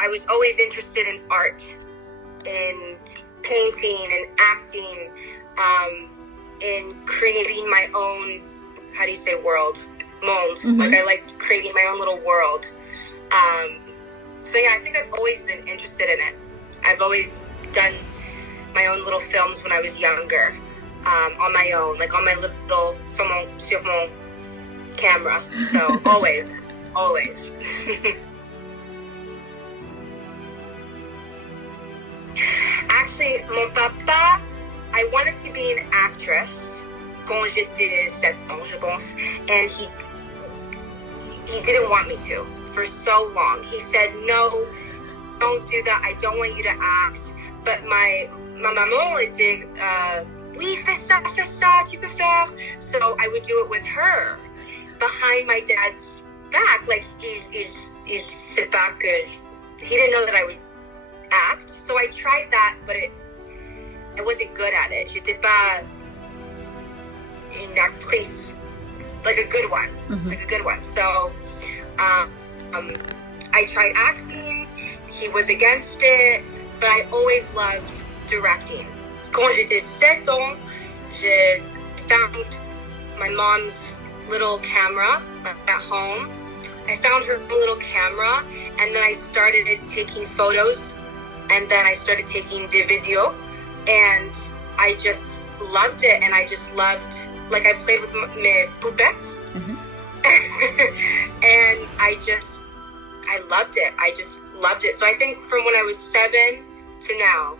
I was always interested in art, in painting and acting, in creating my own, how do you say world? Monde. Mm-hmm. Like I liked creating my own little world. So yeah, I think I've always been interested in it. I've always done my own little films when I was younger, on my own, like on my little, sur mon camera. So always. Actually, mon papa, I wanted to be an actress quand j'étais 7 ans, je pense, and he didn't want me to for so long. He said, no, don't do that. I don't want you to act. But ma maman était, oui, fais ça, tu peux faire. So I would do it with her behind my dad's back. Like, il sait pas que, he didn't know that I would act. So I tried that, but I wasn't good at it. J'étais pas une actrice, like a good one, like a good one. So I tried acting. He was against it, but I always loved directing. Quand j'étais 7 ans, je found my mom's little camera at home. I found her little camera, and then I started taking photos, and then I started taking des vidéos, and I just loved it, and I just loved, like I played with mes poupettes, and I loved it. I just loved it. So I think from when I was 7 to now,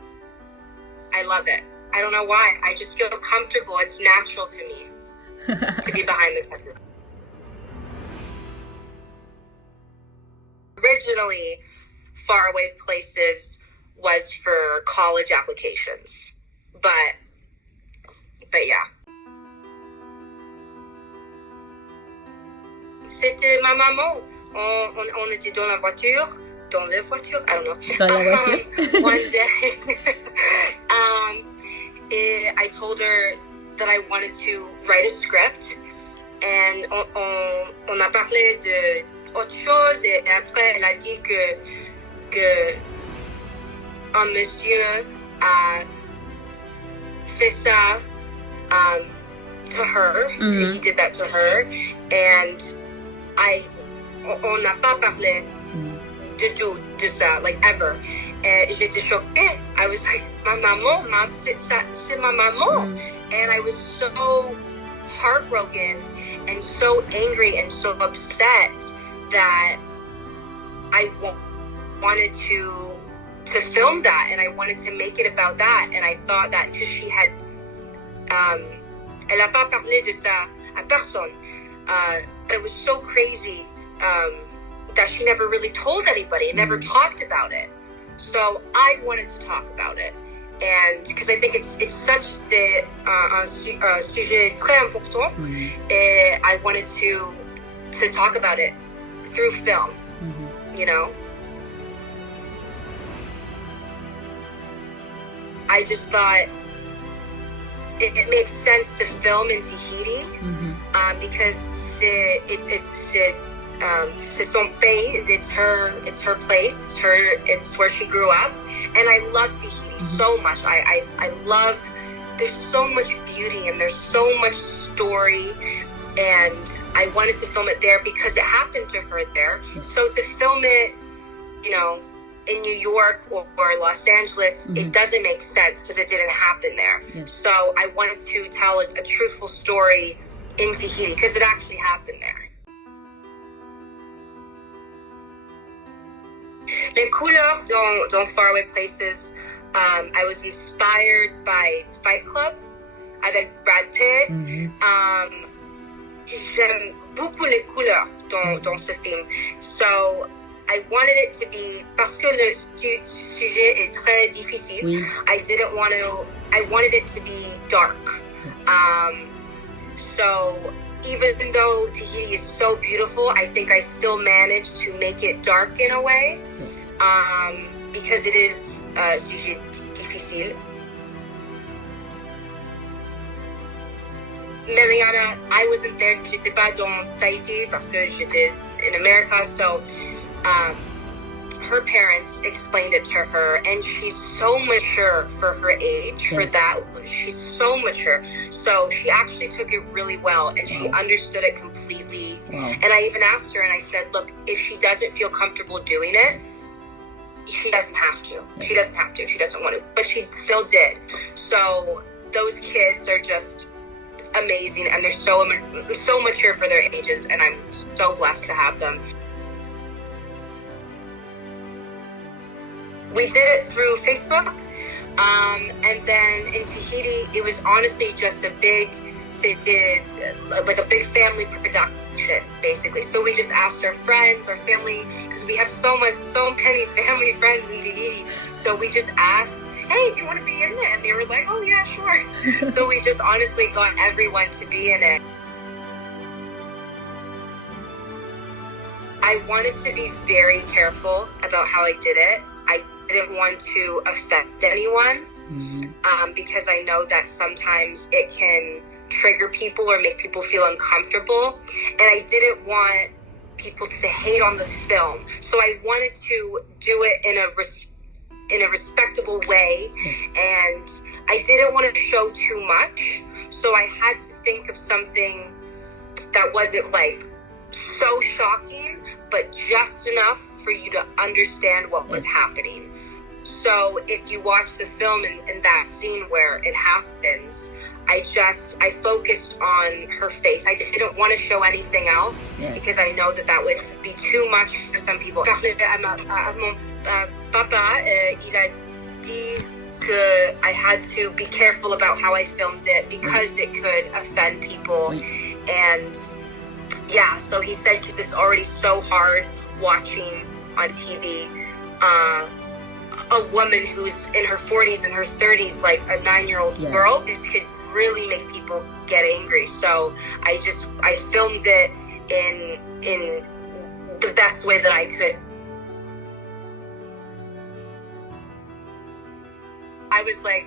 I love it. I don't know why. I just feel comfortable. It's natural to me to be behind the camera. Originally, Faraway Places was for college applications, but yeah. C'était ma maman. On était dans la voiture. Dans la voiture? I don't know. Dans la voiture. One day. I told her that I wanted to write a script. And on a parlé de autre chose. Et après, elle a dit que un monsieur a fait ça to her. He did that to her. And on n'a pas parlé du tout de ça, like ever. And j'étais choquée. I was like, ma maman, c'est ma maman. And I was so heartbroken and so angry and so upset that I wanted to film that, and I wanted to make it about that. And I thought that because she had, elle n'a pas parlé de ça à personne. It was so crazy that she never really told anybody, never talked about it. So I wanted to talk about it, and because I think it's un sujet très important, and I wanted to talk about it through film, you know. I just thought it makes sense to film in Tahiti because c'est son pays, it's her place, it's where she grew up, and I love Tahiti so much. I love, there's so much beauty and there's so much story, and I wanted to film it there because it happened to her there. So to film it, you know, in New York or Los Angeles, it doesn't make sense because it didn't happen there. So I wanted to tell a truthful story in Tahiti because it actually happened there. Les couleurs dans Faraway Places, I was inspired by Fight Club avec Brad Pitt. J'aime beaucoup les couleurs dans ce film. So I wanted it to be, parce que le sujet est très difficile, I wanted it to be dark. So even though Tahiti is so beautiful, I think I still managed to make it dark in a way, because it is a sujet difficile. Meliana, I wasn't there, j'étais pas dans Tahiti parce que j'étais in America, so her parents explained it to her, and she's so mature for her age. For that, she's so mature. So she actually took it really well, and she understood it completely. And I even asked her, and I said, look, if she doesn't feel comfortable doing it, she doesn't have to. She doesn't have to. She doesn't want to. But she still did. So those kids are just amazing, and they're so mature for their ages, and I'm so blessed to have them. We did it through Facebook, and then in Tahiti, it was honestly just a big family production, basically. So we just asked our friends, our family, because we have so many family friends in Tahiti. So we just asked, hey, do you want to be in it? And they were like, oh yeah, sure. So we just honestly got everyone to be in it. I wanted to be very careful about how I did it. I didn't want to offend anyone, because I know that sometimes it can trigger people or make people feel uncomfortable, and I didn't want people to hate on the film. So I wanted to do it in a respectable way, and I didn't want to show too much. So I had to think of something that wasn't like so shocking, but just enough for you to understand what was happening. So if you watch the film in that scene where it happens, I focused on her face. I didn't want to show anything else because I know that would be too much for some people. Mon papa, il a dit que I had to be careful about how I filmed it because it could offend people. And yeah, so he said, because it's already so hard watching on TV a woman who's in her 40s and her 30s, like a 9-year-old girl, this could really make people get angry. So I filmed it in the best way that I could. I was like,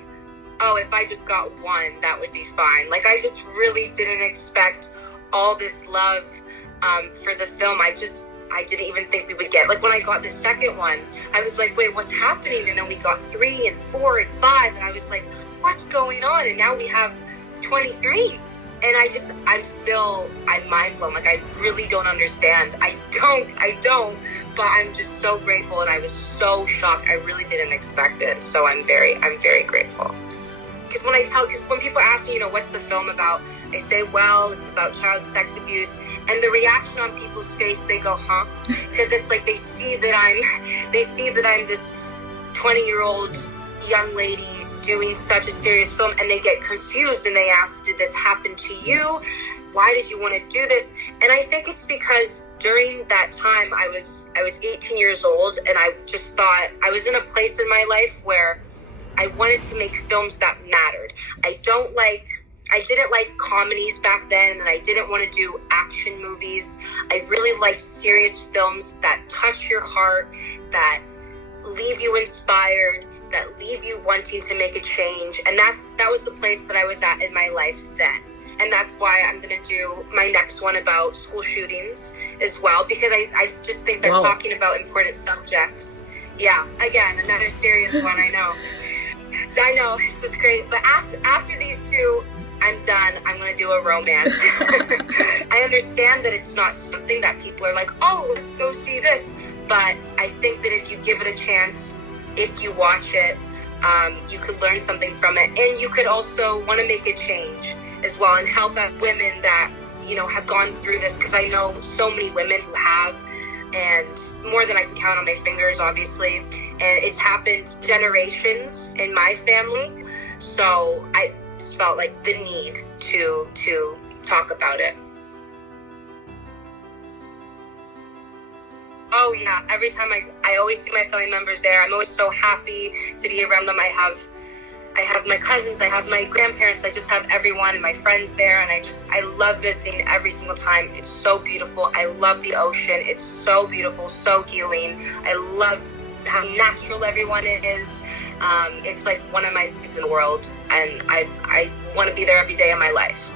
oh, if I just got one, that would be fine. Like, I just really didn't expect all this love for the film. I didn't even think we would get. Like, when I got the second one, I was like, wait, what's happening? And then we got 3 and 4 and 5, and I was like, what's going on? And now we have 23. And I'm mind blown. Like, I really don't understand. I don't, but I'm just so grateful, and I was so shocked. I really didn't expect it. So I'm very grateful. Because when people ask me, what's the film about? I say, well, it's about child sex abuse. And the reaction on people's face, they go, huh? Because it's like they see that I'm this 20-year-old young lady doing such a serious film, and they get confused and they ask, did this happen to you? Why did you want to do this? And I think it's because during that time I was 18 years old, and I just thought I was in a place in my life where I wanted to make films that mattered. I didn't like comedies back then, and I didn't want to do action movies. I really liked serious films that touch your heart, that leave you inspired, that leave you wanting to make a change. And that was the place that I was at in my life then. And that's why I'm going to do my next one about school shootings as well, because I just think that talking about important subjects, again, another serious one, I know. So I know, it's just great. But after these two, I'm done. I'm going to do a romance. I understand that it's not something that people are like, oh, let's go see this. But I think that if you give it a chance, if you watch it, you could learn something from it. And you could also want to make a change as well and help out women that, have gone through this. Because I know so many women who have, and more than I can count on my fingers, obviously. And it's happened generations in my family. So I just felt like the need to talk about it. Oh yeah, every time I always see my family members there. I'm always so happy to be around them. I have my cousins, I have my grandparents, I just have everyone and my friends there, and I love visiting every single time. It's so beautiful. I love the ocean. It's so beautiful, so healing. I love how natural everyone is. It's like one of my favorites in the world, and I want to be there every day of my life.